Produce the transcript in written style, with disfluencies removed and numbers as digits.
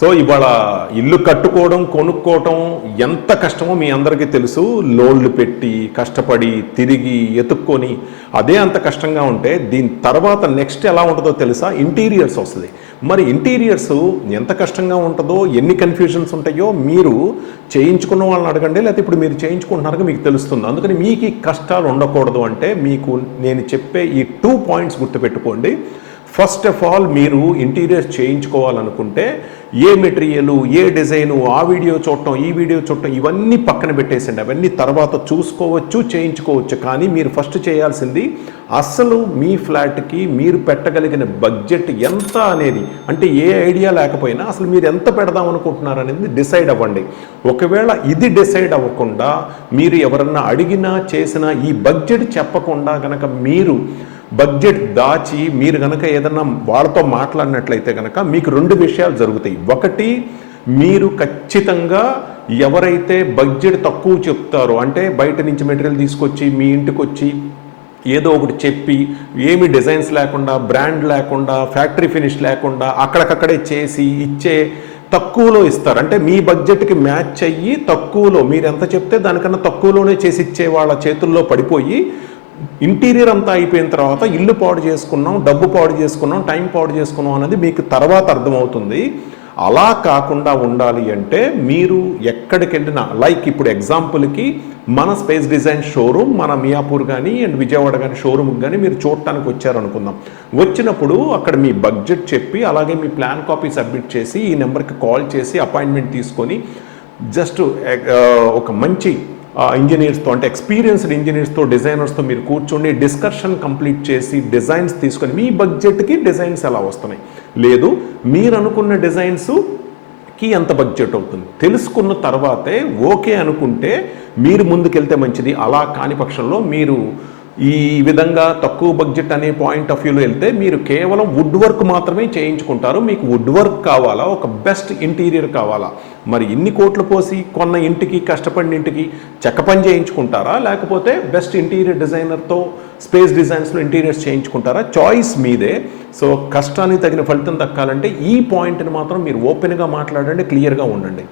So ఇవాళ ఇల్లు కట్టుకోవడం కొనుక్కోవటం ఎంత కష్టమో మీ అందరికీ తెలుసు. లోన్లు పెట్టి కష్టపడి తిరిగి ఎతుక్కొని అదే అంత కష్టంగా ఉంటే దీని తర్వాత నెక్స్ట్ ఎలా ఉంటుందో తెలుసా? ఇంటీరియర్స్ వస్తుంది. మరి ఇంటీరియర్స్ ఎంత కష్టంగా ఉంటుందో, ఎన్ని కన్ఫ్యూజన్స్ ఉంటాయో మీరు చేయించుకున్న వాళ్ళని అడగండి, లేకపోతే ఇప్పుడు మీరు చేయించుకుంటున్నారుగా మీకు తెలుస్తుంది. అందుకని మీకు ఈ కష్టాలు ఉండకూడదు అంటే మీకు నేను చెప్పే ఈ 2 పాయింట్స్ గుర్తుపెట్టుకోండి. ఫస్ట్ ఆఫ్ ఆల్, మీరు ఇంటీరియర్స్ చేయించుకోవాలనుకుంటే ఏ మెటీరియల్, ఏ డిజైను, ఆ వీడియో చూడటం, ఈ వీడియో చూడటం ఇవన్నీ పక్కన పెట్టేసండి. అవన్నీ తర్వాత చూసుకోవచ్చు, చేయించుకోవచ్చు. కానీ మీరు ఫస్ట్ చేయాల్సింది అసలు మీ ఫ్లాట్కి మీరు పెట్టగలిగిన బడ్జెట్ ఎంత అనేది, అంటే ఏ ఐడియా లేకపోయినా అసలు మీరు ఎంత పెడదాం అనుకుంటున్నారు అనేది డిసైడ్ అవ్వండి. ఒకవేళ ఇది డిసైడ్ అవ్వకుండా మీరు ఎవరన్నా అడిగినా చేసినా ఈ బడ్జెట్ చెప్పకుండా కనుక మీరు బడ్జెట్ దాచి మీరు కనుక ఏదన్నా వాళ్ళతో మాట్లాడినట్లయితే కనుక మీకు 2 విషయాలు జరుగుతాయి. ఒకటి, మీరు ఖచ్చితంగా ఎవరైతే బడ్జెట్ తక్కువ చెప్తారో, అంటే బయట నుంచి మెటీరియల్ తీసుకొచ్చి మీ ఇంటికి వచ్చి ఏదో ఒకటి చెప్పి ఏమి డిజైన్స్ లేకుండా, బ్రాండ్ లేకుండా, ఫ్యాక్టరీ ఫినిష్ లేకుండా అక్కడికక్కడే చేసి ఇచ్చే తక్కువలో ఇస్తారు. అంటే మీ బడ్జెట్కి మ్యాచ్ అయ్యి తక్కువలో, మీరు ఎంత చెప్తే దానికన్నా తక్కువలోనే చేసి ఇచ్చే వాళ్ళ చేతుల్లో పడిపోయి ఇంటీరియర్ అంతా అయిపోయిన తర్వాత ఇల్లు పాడు చేసుకున్నాం, డబ్బు పాడు చేసుకున్నాం, టైం పాడు చేసుకున్నాం అనేది మీకు తర్వాత అర్థమవుతుంది. అలా కాకుండా ఉండాలి అంటే మీరు ఎక్కడికి వెళ్ళినా, లైక్ ఇప్పుడు ఎగ్జాంపుల్కి మన స్పేస్ డిజైన్ షోరూమ్ మన మియాపూర్ కానీ అండ్ విజయవాడ కానీ షోరూమ్కి కానీ మీరు చూడటానికి వచ్చారనుకుందాం. వచ్చినప్పుడు అక్కడ మీ బడ్జెట్ చెప్పి అలాగే మీ ప్లాన్ కాపీ సబ్మిట్ చేసి ఈ నెంబర్కి కాల్ చేసి అపాయింట్మెంట్ తీసుకొని జస్ట్ ఒక మంచి ఇంజనీర్స్తో, అంటే ఎక్స్పీరియన్స్డ్ ఇంజనీర్స్తో, డిజైనర్స్తో మీరు కూర్చొని డిస్కషన్ కంప్లీట్ చేసి డిజైన్స్ తీసుకొని మీ బడ్జెట్కి డిజైన్స్ ఎలా వస్తున్నాయి, లేదు మీరు అనుకున్న డిజైన్స్కి ఎంత బడ్జెట్ అవుతుంది తెలుసుకున్న తర్వాతే ఓకే అనుకుంటే మీరు ముందుకెళ్తే మంచిది. అలా కాని పక్షంలో మీరు ఈ విధంగా తక్కువ బడ్జెట్ అనే పాయింట్ ఆఫ్ వ్యూలో వెళ్తే మీరు కేవలం వుడ్ వర్క్ మాత్రమే చేయించుకుంటారు. మీకు వుడ్ వర్క్ కావాలా, ఒక బెస్ట్ ఇంటీరియర్ కావాలా? మరి ఇన్ని కోట్లు పోసి కొన్న ఇంటికి, కష్టపడిన ఇంటికి చెక్క పని చేయించుకుంటారా, లేకపోతే బెస్ట్ ఇంటీరియర్ డిజైనర్తో స్పేస్ డిజైన్స్లో ఇంటీరియర్స్ చేయించుకుంటారా? చాయిస్ మీదే. సో కష్టానికి తగిన ఫలితం దక్కాలంటే ఈ పాయింట్ని మాత్రం మీరు ఓపెన్గా మాట్లాడండి, క్లియర్గా ఉండండి.